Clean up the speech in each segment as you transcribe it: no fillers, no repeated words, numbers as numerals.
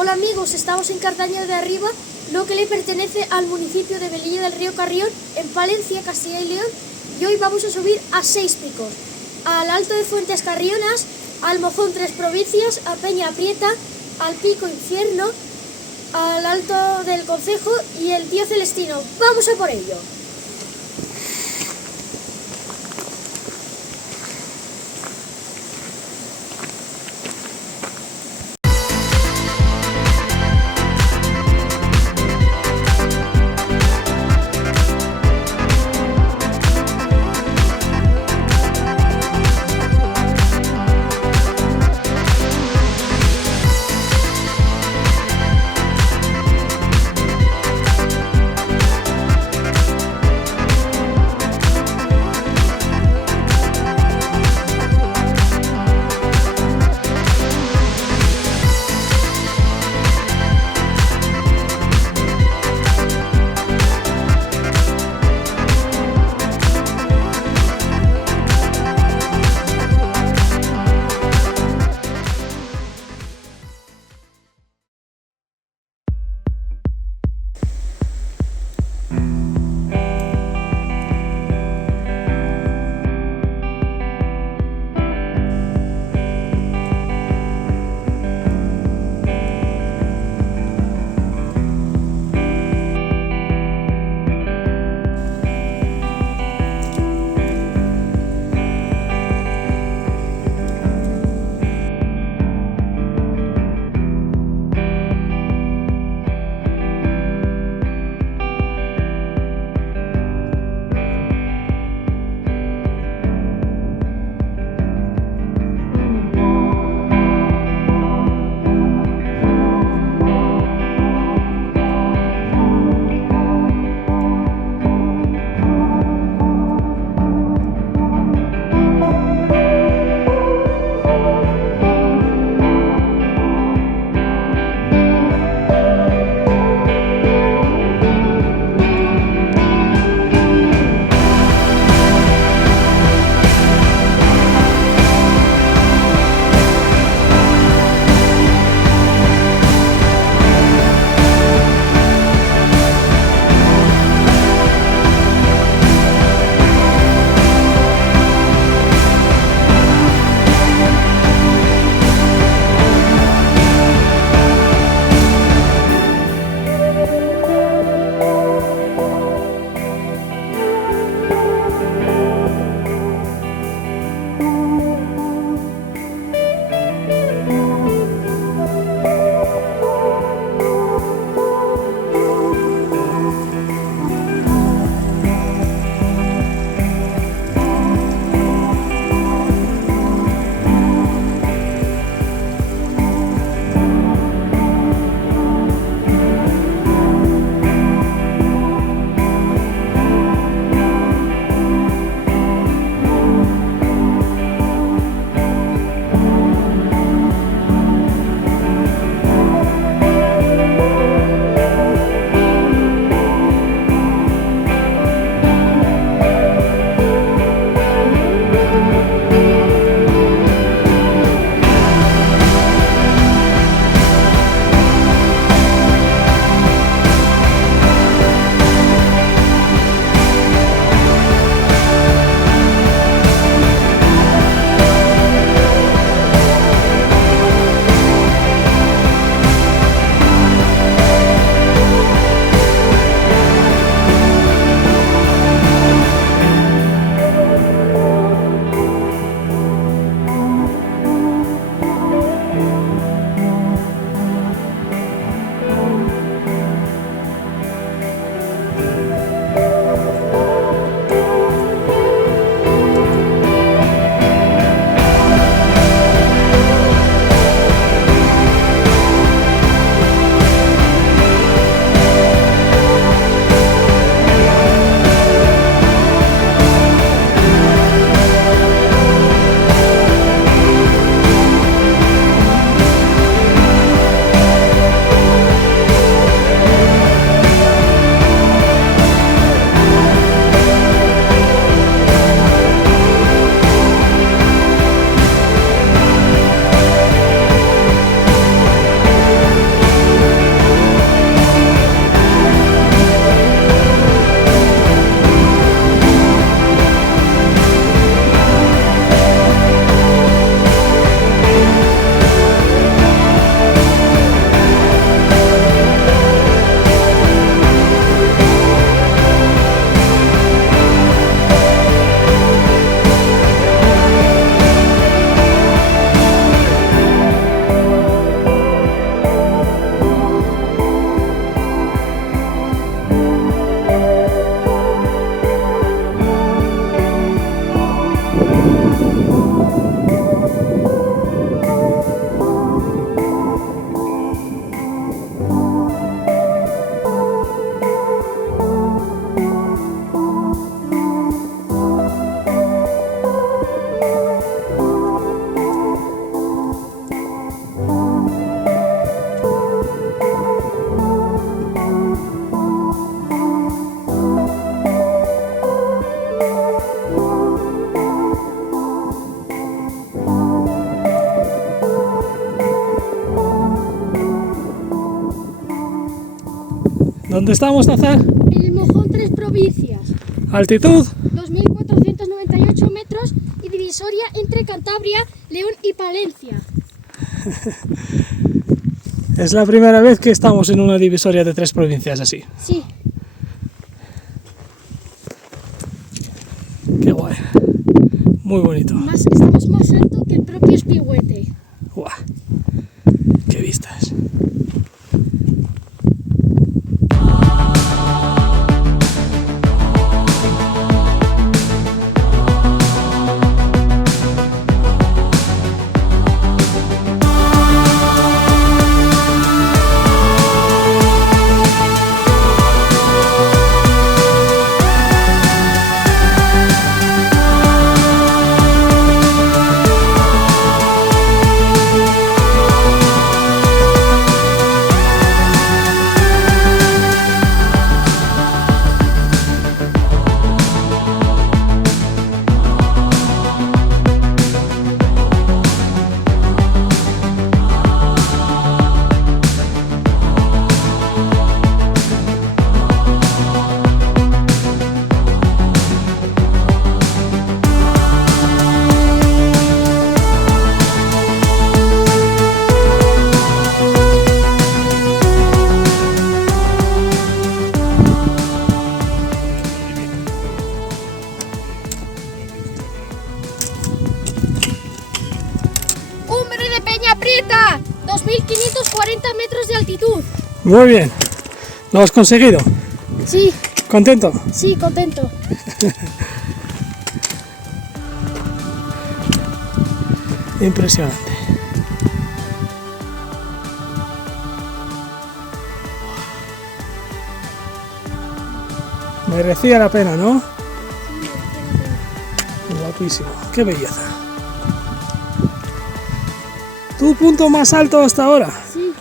Hola amigos, estamos en Cartañal de Arriba, lo que le pertenece al municipio de Velilla del Río Carrión, en Palencia, Castilla y León, y hoy vamos a subir a 6 picos: al Alto de Fuentes Carrionas, al Mojón Tres Provincias, a Peña Prieta, al Pico Infierno, al Alto del Concejo y el Tío Celestino. ¡Vamos a por ello! ¿Dónde estamos, Nazar? En el Mojón Tres Provincias. Altitud. 2.498 metros y divisoria entre Cantabria, León y Palencia. Es la primera vez que estamos en una divisoria de 3 provincias así. Sí. Qué guay. Muy bonito. Estamos más alto que el propio Espigüete. Guau. Qué vistas. ¡Cumbre de Peña Prieta! 2.540 metros de altitud. Muy bien. ¿Lo has conseguido? Sí, ¿Contento? sí, contento. Impresionante. Merecía la pena, ¿no? Guapísimo. Qué belleza. ¿Tu punto más alto hasta ahora? Sí.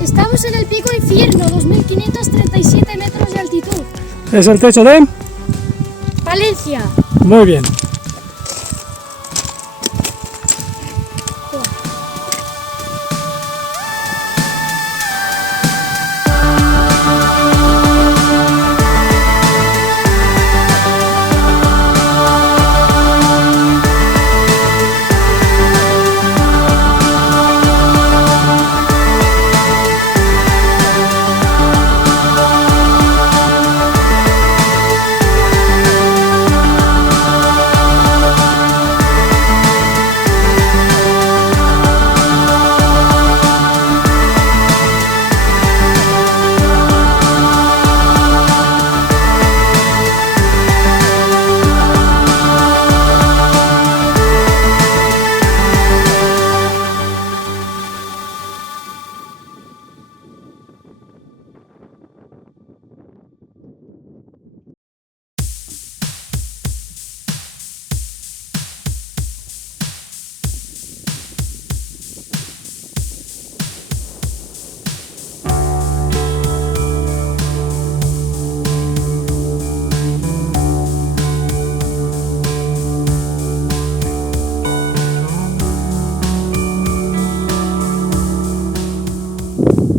Estamos en el pico Infierno, 2.537 metros de altitud. ¿Es el techo de? Palencia. Muy bien.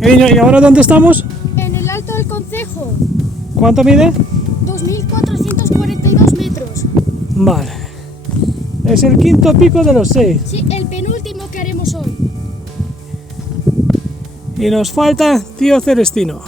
Niño, ¿y ahora dónde estamos? En el Alto del Concejo, ¿Cuánto mide? 2.442 metros. Vale. Es el quinto pico de los 6. Sí, el penúltimo que haremos hoy. Y nos falta Tío Celestino.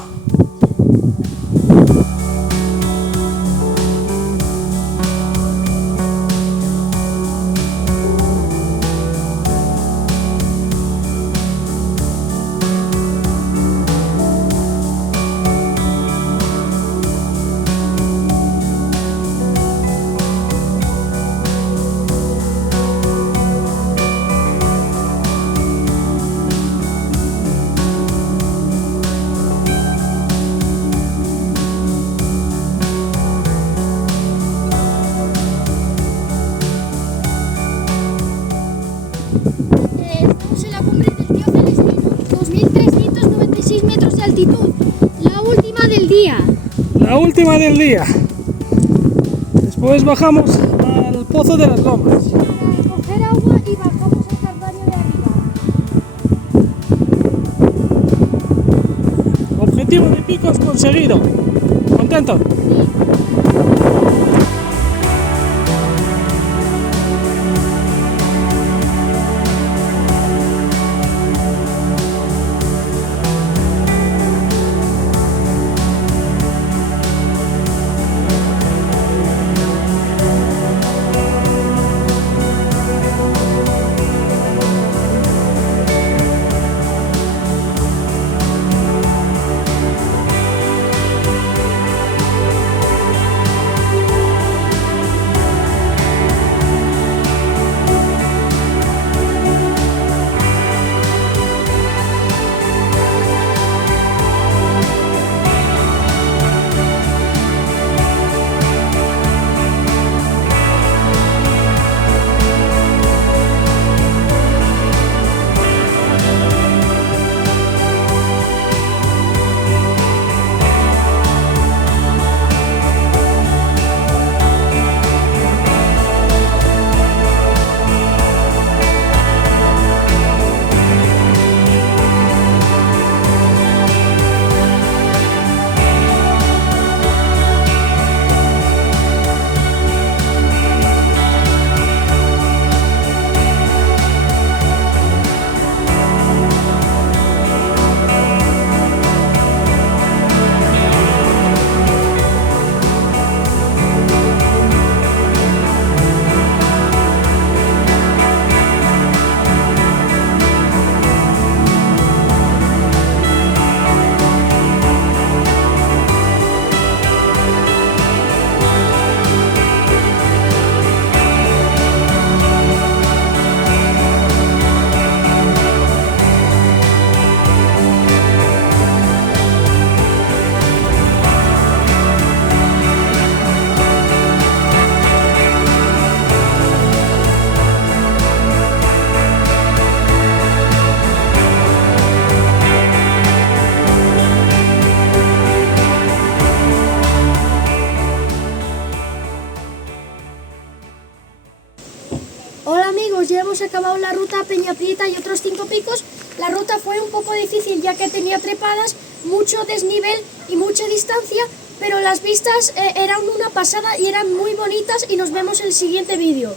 altitud, la última del día. La última del día. Después bajamos al Pozo de las Lomas. Para coger agua y bajamos al Cardaño de arriba. Objetivo de picos conseguido. ¿Contento? Hola amigos, ya hemos acabado la ruta a Peñaprieta y otros 5 picos. La ruta fue un poco difícil ya que tenía trepadas, mucho desnivel y mucha distancia, pero las vistas eran una pasada y eran muy bonitas y nos vemos en el siguiente vídeo.